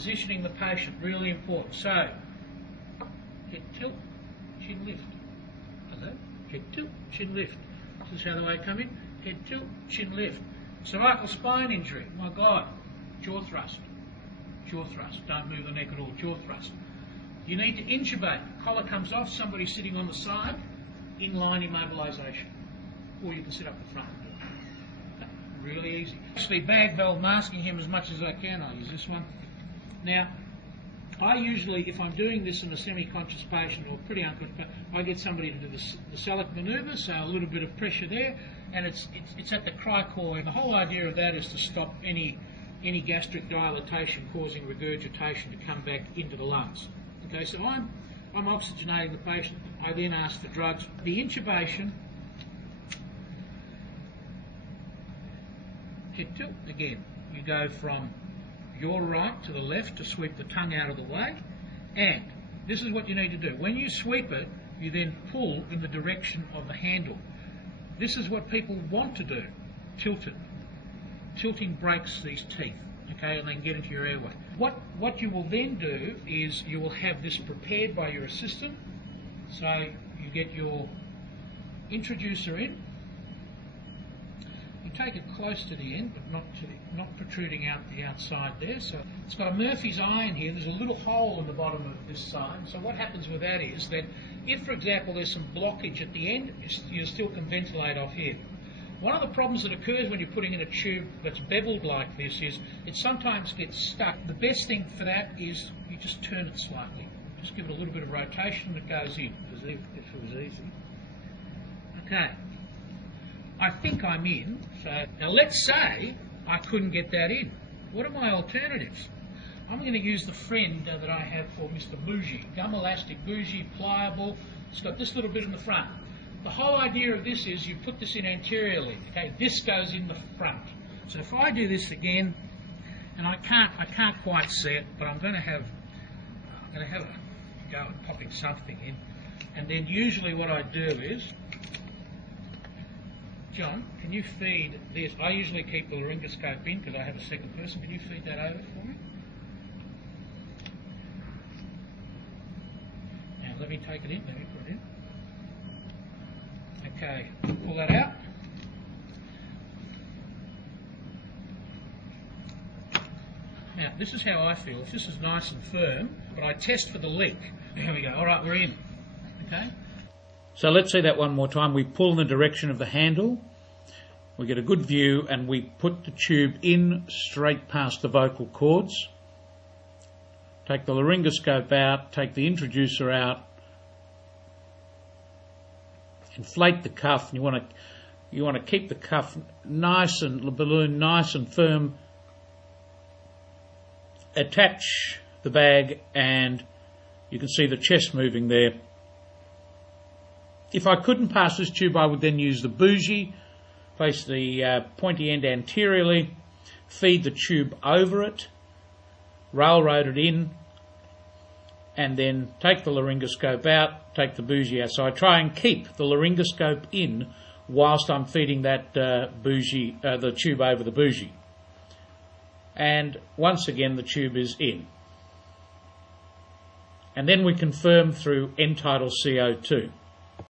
Positioning the patient, really important. So, head tilt, chin lift. Hello? Head tilt, chin lift. This is how the way come in. Head tilt, chin lift. Cervical spine injury, my God. Jaw thrust. Jaw thrust. Don't move the neck at all. Jaw thrust. You need to intubate. Collar comes off, somebody sitting on the side, inline immobilisation. Or you can sit up the front. Really easy. Actually, bag valve masking him as much as I can. I'll use this one. Now, I usually, if I'm doing this in a semi-conscious patient or pretty unconscious, I get somebody to do the Selleck manoeuvre, so a little bit of pressure there, and it's at the cricoid. The whole idea of that is to stop any gastric dilatation causing regurgitation to come back into the lungs. Okay, so I'm oxygenating the patient. I then ask for drugs. The intubation, head tilt again. You go from your right to the left to sweep the tongue out of the way, and this is what you need to do. When you sweep it, you then pull in the direction of the handle. This is what people want to do. Tilt it. Tilting breaks these teeth, okay, and they can get into your airway. What you will then do is you will have this prepared by your assistant. So you get your introducer in. You take it close to the end, but not protruding out the outside there. So it's got a Murphy's iron here. There's a little hole in the bottom of this side. So what happens with that is that if, for example, there's some blockage at the end, you still can ventilate off here. One of the problems that occurs when you're putting in a tube that's beveled like this is it sometimes gets stuck. The best thing for that is you just turn it slightly. Just give it a little bit of rotation and it goes in, as if it was easy. Okay. I think I'm in. So now let's say I couldn't get that in. What are my alternatives? I'm going to use the friend that I have for Mr. Bougie. Gum elastic bougie, pliable. It's got this little bit in the front. The whole idea of this is you put this in anteriorly. Okay, this goes in the front. So if I do this again, and I can't quite see it, but I'm going to have a go at popping something in, and then usually what I do is, John, can you feed this? I usually keep the laryngoscope in because I have a second person. Can you feed that over for me? Now let me take it in. Let me put it in. Okay, pull that out. Now this is how I feel. If this is nice and firm, but I test for the leak. Here we go. All right, we're in. Okay. So let's see that one more time. We pull in the direction of the handle, we get a good view, and we put the tube in straight past the vocal cords. Take the laryngoscope out, take the introducer out, inflate the cuff, and you want to keep the cuff nice and the balloon nice and firm. Attach the bag, and you can see the chest moving there. If I couldn't pass this tube, I would then use the bougie, place the pointy end anteriorly, feed the tube over it, railroad it in, and then take the laryngoscope out, take the bougie out. So I try and keep the laryngoscope in whilst I'm feeding that the tube over the bougie. And once again, the tube is in. And then we confirm through end-tidal CO2.